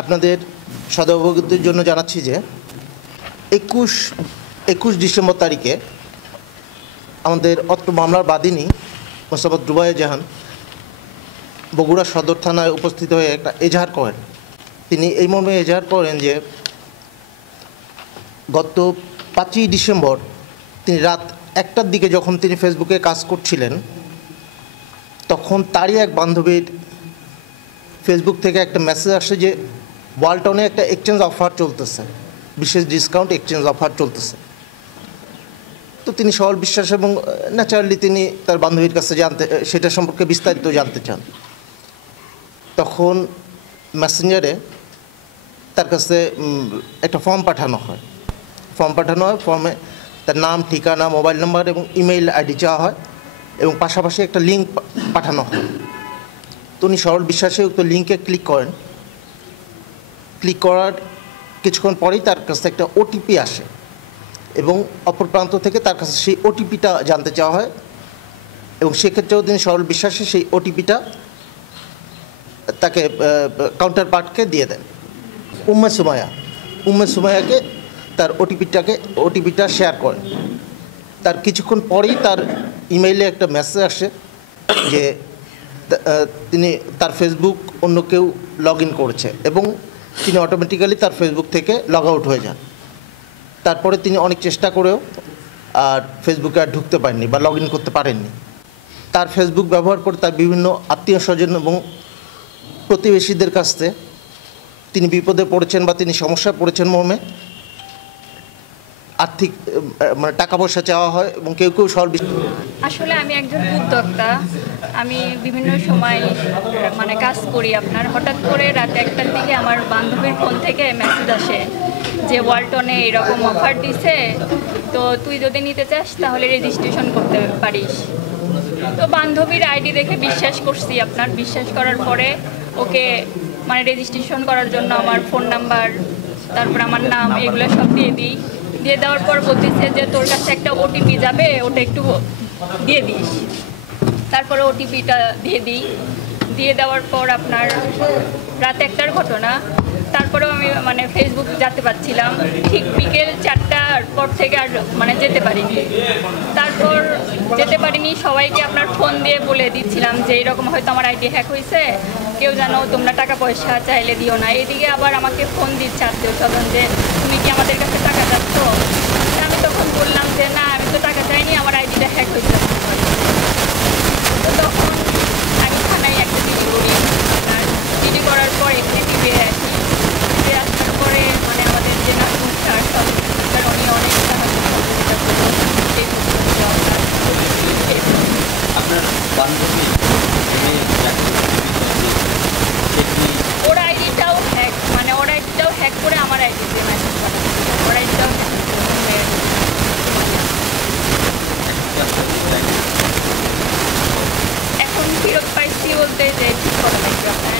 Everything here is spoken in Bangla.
আপনাদের সদবগতির জন্য জানাচ্ছি যে 21 ডিসেম্বর তারিখে আমাদের অত্র মামলার বাদীনি মোসাম্মদ রুবাইয়া জাহান বগুড়া সদর থানায় উপস্থিত হয়ে একটা এজাহার করেন। তিনি এই মর্মে এজাহার করেন যে গত 5ই ডিসেম্বর তিনি রাত 1টার দিকে যখন তিনি ফেসবুকে কাজ করছিলেন, তখন তারই এক বান্ধবীর ফেসবুক থেকে একটা মেসেজ আসে যে ওয়ালটনে একটা এক্সচেঞ্জ অফার চলতেছে, বিশেষ ডিসকাউন্ট এক্সচেঞ্জ অফার চলতেছে। তো তিনি সরল বিশ্বাস এবং ন্যাচারালি তিনি তার বান্ধবীর কাছে সেটা সম্পর্কে বিস্তারিত জানতে চান। তখন মেসেঞ্জারে তার কাছে একটা ফর্ম পাঠানো হয়। ফর্মে তার নাম, ঠিকানা, মোবাইল নাম্বার এবং ইমেইল আইডি চাওয়া হয় এবং পাশাপাশি একটা লিঙ্ক পাঠানো হয়। তো উনি সরল বিশ্বাসে উক্ত লিঙ্কে ক্লিক করেন। ক্লিক করার কিছুক্ষণ পরেই তার কাছে একটা ওটিপি আসে এবং অপর প্রান্ত থেকে তার কাছে সেই ওটিপিটা জানতে চাওয়া হয় এবং সেক্ষেত্রেও তিনি সরল বিশ্বাসে সেই ওটিপিটা তাকে কাউন্টার পার্টকে দিয়ে দেন। উম্মে সুমাইয়াকে তার ওটিপিটা শেয়ার করেন। তার কিছুক্ষণ পরেই তার ইমেইলে একটা মেসেজ আসে যে তিনি তার ফেসবুক অন্য কেউ লগ ইন করেছে এবং তিনি অটোমেটিক্যালি তার ফেসবুক থেকে লগ আউট হয়ে যান। তারপরে তিনি অনেক চেষ্টা করেও আর ফেসবুকে আর ঢুকতে পারেননি বা লগ ইন করতে পারেননি। তার ফেসবুক ব্যবহার করে তার বিভিন্ন আত্মীয় স্বজন এবং প্রতিবেশীদের কাছে তিনি বিপদে পড়েছেন বা তিনি সমস্যায় পড়েছেন মর্মে আর্থিক টাকা পয়সা চাওয়া হয় এবং কেউ আসলে আমি একজন উদ্যোক্তা। আমি বিভিন্ন সময় কাজ করি। হঠাৎ করে রাত 1টার দিকে আমার বান্ধবীর ফোন থেকে মেসেজ আসে যে ওয়ালটনে এরকম অফার দিছে, তো তুই যদি নিতে চাস তাহলে রেজিস্ট্রেশন করতে পারিস। তো বান্ধবীর আইডি দেখে বিশ্বাস করছি। বিশ্বাস করার পরে ওকে রেজিস্ট্রেশন করার জন্য আমার ফোন নাম্বার, তারপর আমার নাম, এগুলো সব দিয়ে দেওয়ার পর বলতেছে যে তোর কাছে একটা ওটিপি যাবে, ওটা একটু দিয়ে দিস। তারপরে ওটিপিটা দিয়ে দেওয়ার পর রাত 1টার ঘটনা। তারপরেও আমি ফেসবুক যেতে পারছিলাম। ঠিক বিকেল 4টার পর থেকে আর যেতে পারিনি। তারপর যেতে পারিনি, সবাইকে ফোন দিয়ে বলে দিচ্ছিলাম যে এরকম হয়তো আমার আইডি হ্যাক হয়েছে, কেউ জানো তোমরা টাকা পয়সা চাইলে দিও না। এদিকে আবার আমাকে ফোন দিচ্ছে আত্মীয় স্বজন যে তুমি কি আমাদের কাছে টাকা চাচ্ছ। আমি তখন বললাম যে না, আমি তো টাকা চাইনি, আমার আইডিটা হ্যাক হয়েছে। তো তখন আমি থানায় একটা জিডি করি। জিডি করার পর এখানে টিভি আসি। টিভি আসার পরে আমাদের যে নাজমুল স্যার, উনি অনেক সাহায্য ওর আইডিটাও হ্যাক করে আমার আইডিতে মেসেজ পাঠাচ্ছে। ওর আইডিটাও এখন ফেরত পাইছি বলতে যে ঠিক করা লাগবে।